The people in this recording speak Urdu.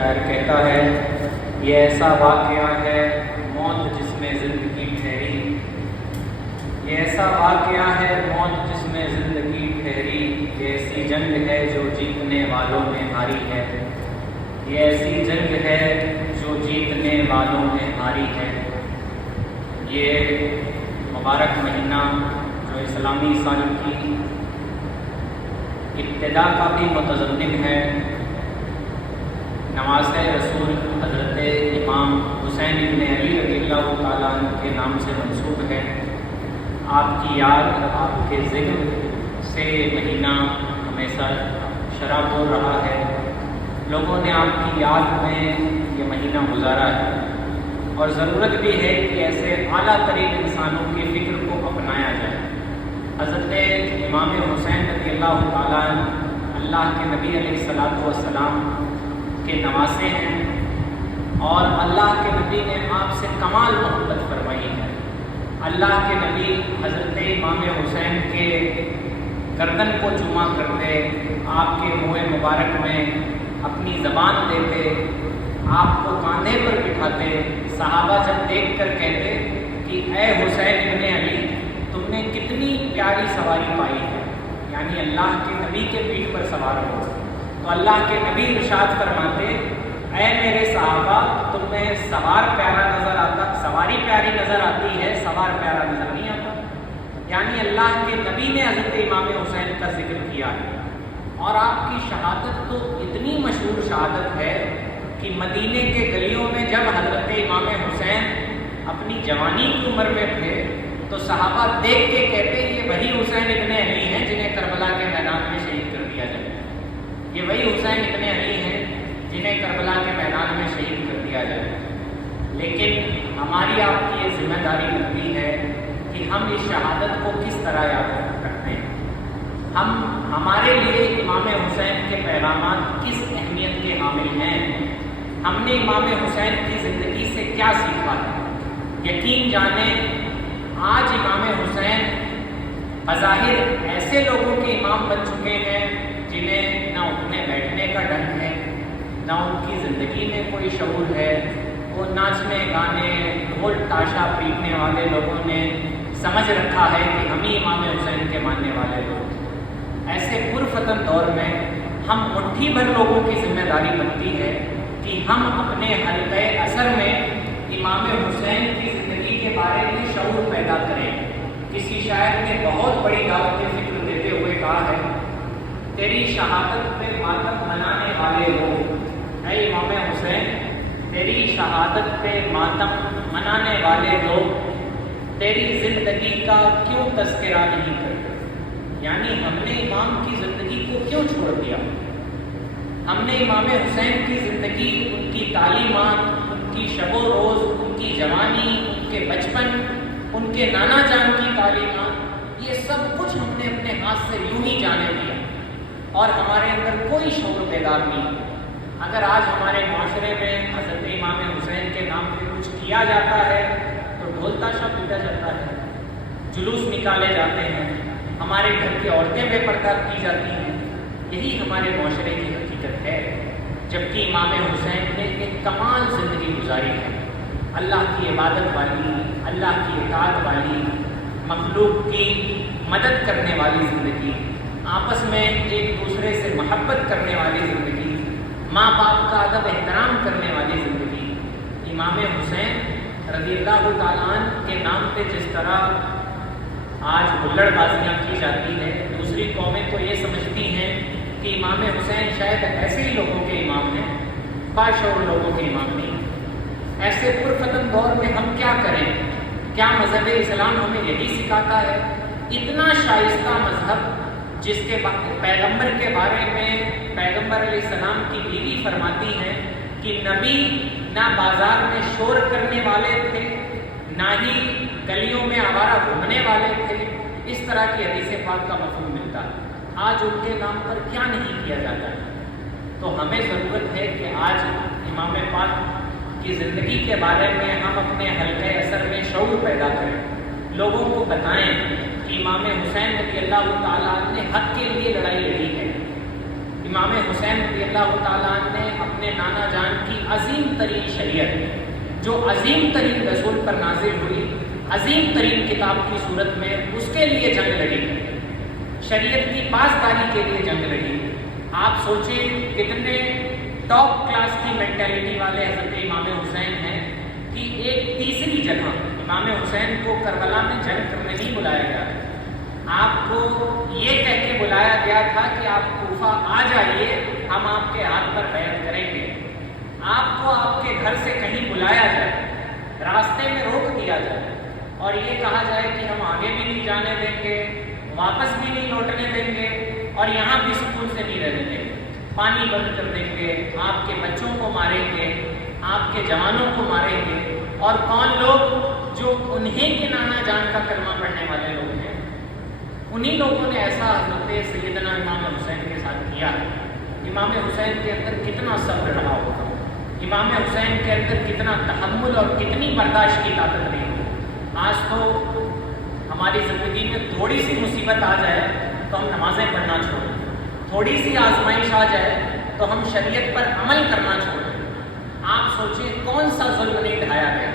شاعر کہتا ہے یہ ایسا واقعہ ہے موت جس میں زندگی ٹھہری، یہ ایسا واقعہ ہے موت جس میں زندگی ٹھہری، یہ ایسی جنگ ہے جو جیتنے والوں نے ہاری ہے، یہ ایسی جنگ ہے جو جیتنے والوں نے ہاری ہے۔ یہ مبارک مہینہ جو اسلامی سال کی ابتدا کا بھی متضمن ہے، نواز رسول حضرت امام حسین بن علی رضی اللہ تعالیٰ عنہ کے نام سے منسوب ہے۔ آپ کی یاد، آپ کے ذکر سے مہینہ ہمیشہ شراب ہو رہا ہے، لوگوں نے آپ کی یاد میں یہ مہینہ گزارا ہے، اور ضرورت بھی ہے کہ ایسے اعلیٰ ترین انسانوں کی فکر کو اپنایا جائے۔ حضرت امام حسین رضی اللہ تعالیٰ عنہ اللہ کے نبی علیہ الصلوۃ والسلام کے نواسے ہیں، اور اللہ کے نبی نے آپ سے کمال محبت فرمائی ہے۔ اللہ کے نبی حضرت امام حسین کے گردن کو چوما کرتے، آپ کے منہ مبارک میں اپنی زبان دیتے، آپ کو کاندھے پر بٹھاتے، صحابہ جب دیکھ کر کہتے کہ اے حسین ابن علی، تم نے کتنی پیاری سواری پائی ہے، یعنی اللہ کے نبی کے پیٹھ پر سوار ہو۔ تو اللہ کے نبی ارشاد فرماتے، اے میرے صحابہ، تمہیں سوار پیارا نظر آتا، سواری پیاری نظر آتی ہے، سوار پیارا نظر نہیں آتا۔ یعنی اللہ کے نبی نے حضرت امام حسین کا ذکر کیا ہے، اور آپ کی شہادت تو اتنی مشہور شہادت ہے کہ مدینے کے گلیوں میں جب حضرت امام حسین اپنی جوانی کی عمر میں تھے تو صحابہ دیکھ کے کہتے یہ وہی حسین ابن علی ہیں جنہیں کربلا کے میدان میں شہید کر دیا جائے، یہ وہی حسین ابن علی ہیں جنہیں کربلا کے میدان میں شہید کر دیا جائے۔ لیکن ہماری آپ کی یہ ذمہ داری بنتی ہے کہ ہم اس شہادت کو کس طرح یاد رکھتے ہیں، ہمارے لیے امام حسین کے پیغامات کس اہمیت کے حامل ہیں، ہم نے امام حسین کی زندگی سے کیا سیکھا ہے۔ یقین جانیں آج امام حسین بظاہر ایسے لوگوں کے امام بن چکے ہیں جنہیں نہ اٹھنے بیٹھنے کا ڈھنگ ہے، نہ ان کی زندگی میں کوئی شعور ہے، وہ ناچنے گانے ڈھول تاشا پیٹنے والے لوگوں نے سمجھ رکھا ہے کہ ہم ہی امام حسین کے ماننے والے لوگ۔ ایسے پرفتن دور میں ہم مٹھی بھر لوگوں کی ذمہ داری بنتی ہے کہ ہم اپنے حلقۂ اثر میں امام حسین کی زندگی کے بارے میں شعور پیدا کریں۔ کسی شاعر نے بہت بڑی دعوت فکر دیتے ہوئے کہا ہے، تیری شہادت پہ ماتم منانے والے لوگ، اے امام حسین تیری شہادت پہ ماتم منانے والے لوگ تیری زندگی کا کیوں تذکرہ نہیں کرتے؟ یعنی ہم نے امام کی زندگی کو کیوں چھوڑ دیا؟ ہم نے امام حسین کی زندگی، ان کی تعلیمات، ان کی شب و روز، ان کی جوانی، ان کے بچپن، ان کے نانا جان کی تعلیمات، یہ سب کچھ ہم نے اپنے ہاتھ سے یوں ہی جانے دیا، اور ہمارے اندر کوئی شعور بیدار نہیں۔ اگر آج ہمارے معاشرے میں حضرت امام حسین کے نام پہ کچھ کیا جاتا ہے تو ڈھول تاشا پیٹا جاتا ہے، جلوس نکالے جاتے ہیں، ہمارے گھر کی عورتیں بے پردہ کی جاتی ہیں، یہی ہمارے معاشرے کی حقیقت ہے۔ جبکہ امام حسین نے ایک کمال زندگی گزاری ہے، اللہ کی عبادت والی، اللہ کی اطاعت والی، مخلوق کی مدد کرنے والی زندگی، آپس میں ایک دوسرے سے محبت کرنے والی زندگی، ماں باپ کا ادب احترام کرنے والی زندگی۔ امام حسین رضی اللہ تعالیٰ عنہ کے نام پہ جس طرح آج ہلڑ بازیاں کی جاتی ہے، دوسری قومیں تو یہ سمجھتی ہیں کہ امام حسین شاید ایسے ہی لوگوں کے امام ہیں، باشعور لوگوں کے امام نہیں۔ ایسے پرفتن دور میں ہم کیا کریں؟ کیا مذہب اسلام ہمیں یہی سکھاتا ہے؟ اتنا شائستہ مذہب جس کے پیغمبر کے بارے میں پیغمبر علیہ السلام کی بیوی فرماتی ہیں کہ نبی نہ بازار میں شور کرنے والے تھے، نہ ہی گلیوں میں آوارہ گھومنے والے تھے، اس طرح کی حدیث پاک کا مفہوم ملتا ہے۔ آج ان کے نام پر کیا نہیں کیا جاتا ہے؟ تو ہمیں ضرورت ہے کہ آج امام پاک کی زندگی کے بارے میں ہم اپنے حلقۂ اثر میں شعور پیدا کریں، لوگوں کو بتائیں کہ امام حسین رضی اللہ تعالیٰ عنہ نے حق کے لیے لڑائی لڑی ہے، امام حسین رضی اللہ تعالیٰ عنہ نے اپنے اپنے نانا جان کی عظیم ترین شریعت، جو عظیم ترین رسول پر نازل ہوئی، عظیم ترین کتاب کی صورت میں، اس کے لیے جنگ لڑی، شریعت کی پاسداری کے لیے جنگ لڑی۔ آپ سوچیں کتنے ٹاپ کلاس کی مینٹیلٹی والے حضرت امام حسین ہیں کہ ایک تیسری جگہ امام حسین کو کربلا میں جنگ کرنے نہیں بلایا گیا، آپ کو یہ کہہ کے بلایا گیا تھا کہ آپ کوفہ آ جائیے، ہم آپ کے ہاتھ پر بیعت کریں گے۔ آپ کو آپ کے گھر سے کہیں بلایا جائے، راستے میں روک دیا جائے اور یہ کہا جائے کہ ہم آگے بھی نہیں جانے دیں گے، واپس بھی نہیں لوٹنے دیں گے اور یہاں بھی سکون سے نہیں رہنے دیں گے، پانی بند کر دیں گے، آپ کے بچوں کو ماریں گے، آپ کے جوانوں کو ماریں گے۔ اور کون لوگ؟ جو انہیں کے نانا جان کا کلمہ پڑھنے والے لوگ ہیں، انہی لوگوں نے ایسا حضرت سیدنا امام حسین کے ساتھ کیا۔ امام حسین کے اندر کتنا صبر رہا ہوگا، امام حسین کے اندر کتنا تحمل اور کتنی برداشت کی طاقت رہی ہوگی۔ آج تو ہماری زندگی میں تھوڑی سی مصیبت آ جائے تو ہم نمازیں پڑھنا چھوڑیں، تھوڑی سی آزمائش آ جائے تو ہم شریعت پر عمل کرنا چھوڑیں۔ آپ سوچیں کون سا ظلم نہیں ڈھایا گیا۔